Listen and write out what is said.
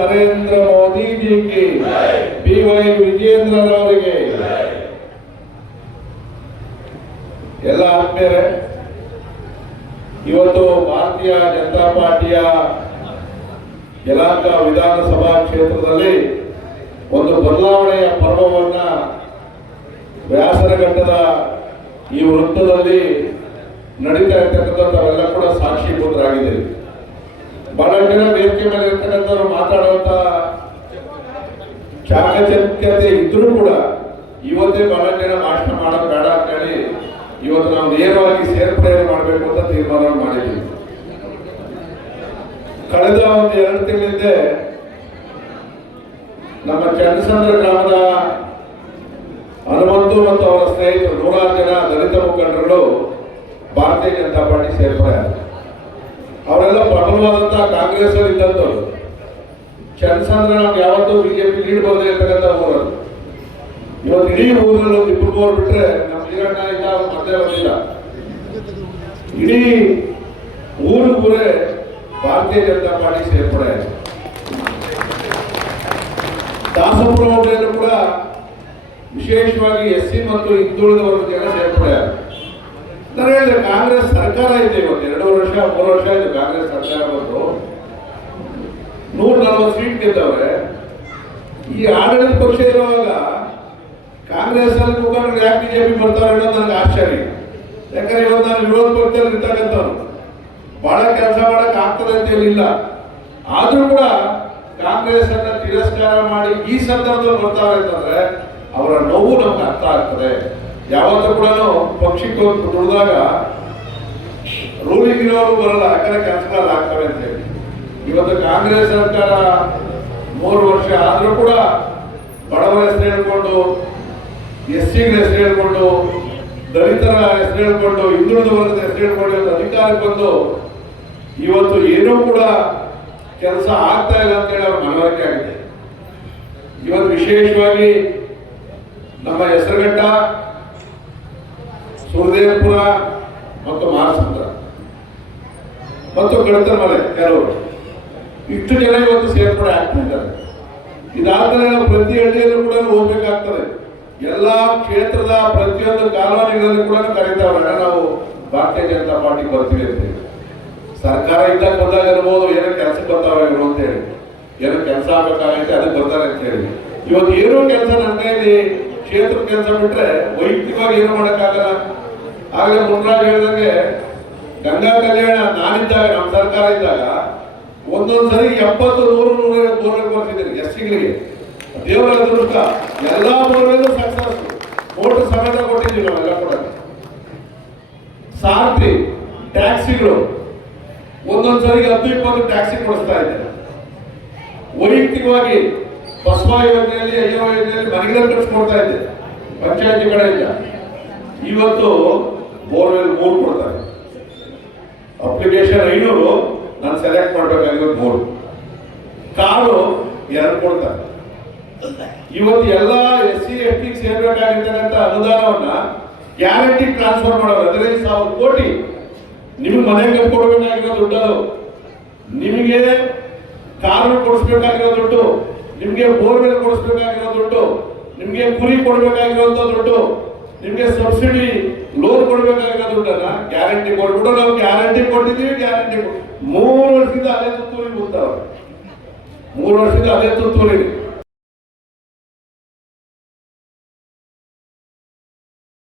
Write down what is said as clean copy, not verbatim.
ನರೇಂದ್ರ ಮೋದಿ ಜಿಗೆ, BY ವಿಜೇಂದ್ರರವರಿಗೆ, ಎಲ್ಲ ಆತ್ಮೀಯರೇ, ಇವತ್ತು ಭಾರತೀಯ ಜನತಾ ಪಾರ್ಟಿಯ ಯಲಹಂಕ ವಿಧಾನಸಭಾ ಕ್ಷೇತ್ರದಲ್ಲಿ ಒಂದು ಬದಲಾವಣೆಯ ಪರ್ವವನ್ನ ವ್ಯಾಸರಘಟ್ಟದ ಈ ವೃತ್ತದಲ್ಲಿ ನಡೀತಾ ಇರ್ತಕ್ಕಂಥ ತಾವೆಲ್ಲ ಕೂಡ ಸಾಕ್ಷೀಭೂತರಾಗಿದ್ದೀರಿ. ಬಹಳ ಜನ ವೇದಿಕೆ ಮೇಲೆ ಇರ್ತಕ್ಕಂಥವ್ರು ಮಾತಾಡುವಂತ ಚಾಕಚಕ್ಯತೆ ಇದ್ರೂ ಕೂಡ ಇವತ್ತೇ ಬಹಳ ಜನ ಭಾಷಣ ಮಾಡೋದು ಬೇಡ ಅಂತ ಹೇಳಿ ಇವತ್ತು ನಾವು ನೇರವಾಗಿ ಸೇರ್ಪಡೆ ಮಾಡಬೇಕು ಅಂತ ತೀರ್ಮಾನ ಮಾಡಿದ್ದೀವಿ. ಕಳೆದ ಒಂದು 2 ತಿಂಗಳಿಂದ ನಮ್ಮ ಚನ್ನಸಂದ್ರ ಗ್ರಾಮದ ಹನುಮಂತು ಮತ್ತು ಅವರ ಸ್ನೇಹಿತರು 100 ಜನ ದಲಿತ ಮುಖಂಡರು ಭಾರತೀಯ ಜನತಾ ಪಾರ್ಟಿ ಸೇರ್ಪಡೆ ಆದರು. ಅವರೆಲ್ಲ ಪ್ರಬಲವಾದಂತಹ ಕಾಂಗ್ರೆಸ್ ಅಲ್ಲಿ ಇದ್ದಂಥವ್ರು. ಚನ್ನಸಂದ್ರ ನಮ್ಗೆ ಯಾವತ್ತೂ ಬಿಜೆಪಿ ಲೀಡ್ ಬರದೇ ಇರ್ತಕ್ಕಂಥ ಊರದು. ಇವತ್ತು ಇಡೀ ಊರಲ್ಲಿ ಒಂದು 2 ಬಿಟ್ರೆ ನಮ್ಮ ಶ್ರೀಗಣ್ಣ ಇಲ್ಲ, ಮತ್ತೆ ಬಂದಿಲ್ಲ. ಇಡೀ ಊರೇ ಭಾರತೀಯ ಜನತಾ ಪಾರ್ಟಿ ಸೇರ್ಪಡೆ ಆಯಿತು. ದಾಸಪುರ ಹೋಬಳಿಯಲ್ಲೂ ಕೂಡ ವಿಶೇಷವಾಗಿ SC ಮತ್ತು ಹಿಂದುಳಿದ ವರ್ಗದ ಸೇರ್ಪಡೆ ಆಯಿತು. ನಾನು ಹೇಳಿದೆ, ಕಾಂಗ್ರೆಸ್ ಸರ್ಕಾರ ಇದೆ ಇವತ್ತು 2 ವರ್ಷ 3 ವರ್ಷ ಇದೆ ಕಾಂಗ್ರೆಸ್ ಸರ್ಕಾರ ಬಂದು 140 ಸೀಟ್ ಗೆದ್ದವ್ರೆ. ಈ ಆಡಳಿತ ಪಕ್ಷ ಇರುವಾಗ ಕಾಂಗ್ರೆಸ್ ಅಲ್ಲಿ ಮುಖಂಡರು ಯಾಕೆ ಬಿಜೆಪಿ ಬರ್ತಾರೆ ಅನ್ನೋದು ನನಗೆ ಆಶ್ಚರ್ಯ. ಯಾಕಂದ್ರೆ ಇವತ್ತು ನಾನು ವಿರೋಧ ಪಕ್ಷದಲ್ಲಿ ಇರ್ತಕ್ಕಂಥವ್ರು ಬಹಳ ಕೆಲಸ ಮಾಡಕ್ ಆಗ್ತದೆ ಅಂತ ಹೇಳಿಲ್ಲ. ಆದ್ರೂ ಕೂಡ ಕಾಂಗ್ರೆಸ್ ಅನ್ನ ತಿರಸ್ಕಾರ ಮಾಡಿ ಈ ಸಂದರ್ಭದಲ್ಲಿ ಬರ್ತಾರೆ ಅಂತಂದ್ರೆ ಅವರ ನೋವು ನಮ್ಗೆ ಅರ್ಥ ಆಗ್ತದೆ. ಯಾವತ್ತೂ ಕೂಡ ಪಕ್ಷಕ್ಕೆ ದುಡಿದಾಗ ರೂಲಿಂಗ್ ಇರೋರು ಬರಲ್ಲ, ಯಾಕಂದ್ರೆ ಕೆಲಸಗಳು ಆಗ್ತವೆ ಅಂತ ಹೇಳಿ. ಇವತ್ತು ಕಾಂಗ್ರೆಸ್ ಸರ್ಕಾರ 3 ವರ್ಷ ಆದ್ರೂ ಕೂಡ ಬಡವರ ಹೆಸರು ಹೇಳ್ಕೊಂಡು, SCಗಳ ಹೆಸರು ಹೇಳ್ಕೊಂಡು, ದಲಿತರ ಹೆಸರು ಹೇಳ್ಕೊಂಡು, ಹಿಂದುಳಿದ ವರ್ಗದ ಹೆಸರು ಹೇಳ್ಕೊಂಡು ಇವತ್ತು ಅಧಿಕಾರಕ್ಕೆ ಬಂದು ಇವತ್ತು ಏನೂ ಕೂಡ ಕೆಲಸ ಆಗ್ತಾ ಇಲ್ಲ ಅಂತ ಹೇಳಿ ಅವ್ರ ಮನವರಿಕೆ ಆಗಿದೆ. ಇವತ್ತು ವಿಶೇಷವಾಗಿ ನಮ್ಮ ಹೆಸರುಘಟ್ಟ, ಸುರದೇವಪುರ ಮತ್ತು ಮಾರಸಂದ್ರ ಮತ್ತು ಕಡತಮಲೆ ಕೆಲವರು ಇಷ್ಟು ಜನ ಇವತ್ತು ಸೇರ್ಪಡೆ ಆಗ್ತಾ ಇದ್ದಾರೆ. ಇದಾದ್ಮೇಲೆ ನಾವು ಪ್ರತಿ ಹಳ್ಳಿಯಲ್ಲೂ ಕೂಡ ಹೋಗ್ಬೇಕಾಗ್ತದೆ. ಎಲ್ಲಾ ಕ್ಷೇತ್ರದ ಪ್ರತಿಯೊಂದು ಕಾಲೋನಿಗಳಲ್ಲಿ ಕೂಡ ಕರೀತಾವ್ರೆ, ನಾವು ಭಾರತೀಯ ಜನತಾ ಪಾರ್ಟಿಗೆ ಬರ್ತೀವಿ ಅಂತ ಹೇಳಿ. ಸರ್ಕಾರ ಇದ್ದಾಗ ಬಂದಾಗ ಇರ್ಬೋದು, ಏನೋ ಕೆಲಸಕ್ಕೆ ಬರ್ತಾವೆ ಇವರು ಅಂತ ಹೇಳಿ, ಏನೋ ಕೆಲಸ ಆಗ್ಬೇಕಾಗೈತೆ ಅದಕ್ಕೆ ಬರ್ತಾರೆ ಅಂತ ಹೇಳಿ. ಇವತ್ತು ಏನೋ ಕೆಲಸ ನನ್ನ ಕೈಯಲ್ಲಿ ಕ್ಷೇತ್ರ ಕೆಲಸ ಬಿಟ್ರೆ ವೈಯಕ್ತಿಕವಾಗಿ ಏನು ಮಾಡೋಕ್ಕಾಗಲ್ಲ. ಆಗಲೇ ಮುನ್ರಾಜ್ ಹೇಳಿದಂಗೆ ಗಂಗಾ ಕಲ್ಯಾಣ ನಾನಿದ್ದಾಗ ನಮ್ಮ ಸರ್ಕಾರ ಇದ್ದಾಗ ಒಂದೊಂದ್ಸರಿ 70, 100 ಬೋರ್ವೆಲ್ ಬರ್ತಿದ್ದೀರಿ SCಗಳಿಗೆ. ದೇವರ ಅದೃಷ್ಟ ಎಲ್ಲಾ ಬೋರ್ವೆಲ್ ಸಕ್ಸಸ್, ಮೋಟರ್ ಸಮೇತ ಕೊಟ್ಟಿದ್ದೀವಿ ನಾವೆಲ್ಲ ಕೂಡ. ಸಾರಥಿ ಟ್ಯಾಕ್ಸಿಗಳು ಒಂದೊಂದ್ಸರಿಗೆ 10-20 ಟ್ಯಾಕ್ಸಿ ಕೊಡಿಸ್ತಾ ಇದ್ದಾರೆ. ವೈಯಕ್ತಿಕವಾಗಿ ಬಸವ ಯೋಜನೆಯಲ್ಲಿ, ಅಯ್ಯೋ ಯೋಜನೆಯಲ್ಲಿ ಮನೆಗಳನ್ನು ಕಟ್ಸ್ಕೊಡ್ತಾ ಇದ್ದೆ ಪಂಚಾಯತಿ ಕಡೆಯಿಂದ. ಇವತ್ತು ಬೋರ್ವೆಲ್ 3 ಕೊಡ್ತಾರೆ. ಅಪ್ಲಿಕೇಶನ್ 500, ನಾನು ಸೆಲೆಕ್ಟ್ ಮಾಡಬೇಕಾಗಿರೋದು 3. ಕಾರು 2 ಕೊಡ್ತಾರೆ. ಇವತ್ತು ಎಲ್ಲ SC ST ಸೇರ್ಬೇಕಾಗಿರ್ತಕ್ಕಂಥ ಅನುದಾನವನ್ನ ಗ್ಯಾರಂಟಿ ಟ್ರಾನ್ಸ್ಫರ್ ಮಾಡೋರು 15,000 ಕೋಟಿ. ನಿಮ್ಗೆ ಮನೆಗೆ ಕೊಡಬೇಕಾಗಿರೋ ದುಡ್ಡು, ನಿಮಗೆ ಕಾರು ಕೊಡಿಸ್ಬೇಕಾಗಿರೋ ದುಡ್ಡು, ನಿಮ್ಗೆ ಬೋರ್ವೆಲ್ ಕೊಡಿಸ್ಬೇಕಾಗಿರೋ ದುಡ್ಡು, ನಿಮ್ಗೆ ಕುರಿ ಕೊಡ್ಬೇಕಾಗಿರುವಂತ ದುಡ್ಡು, ನಿಮ್ಗೆ ಸಬ್ಸಿಡಿ ಲೋನ್ ಕೊಡ್ಬೇಕಾಗಿರೋ ದುಡ್ಡನ್ನ ಗ್ಯಾರಂಟಿ ಕೊಡ್ಬಿಟ್ಟು ನಾವು ಗ್ಯಾರಂಟಿ ಕೊಟ್ಟಿದ್ದೀವಿ. ಗ್ಯಾರಂಟಿ 3 ವರ್ಷದಿಂದ ಅದೇ ತುತ್ತೂರಿ ಕೂತಾವ್ರೆ. 3 ವರ್ಷದಿಂದ ಅದೇ ತುತ್ತೂರಿ.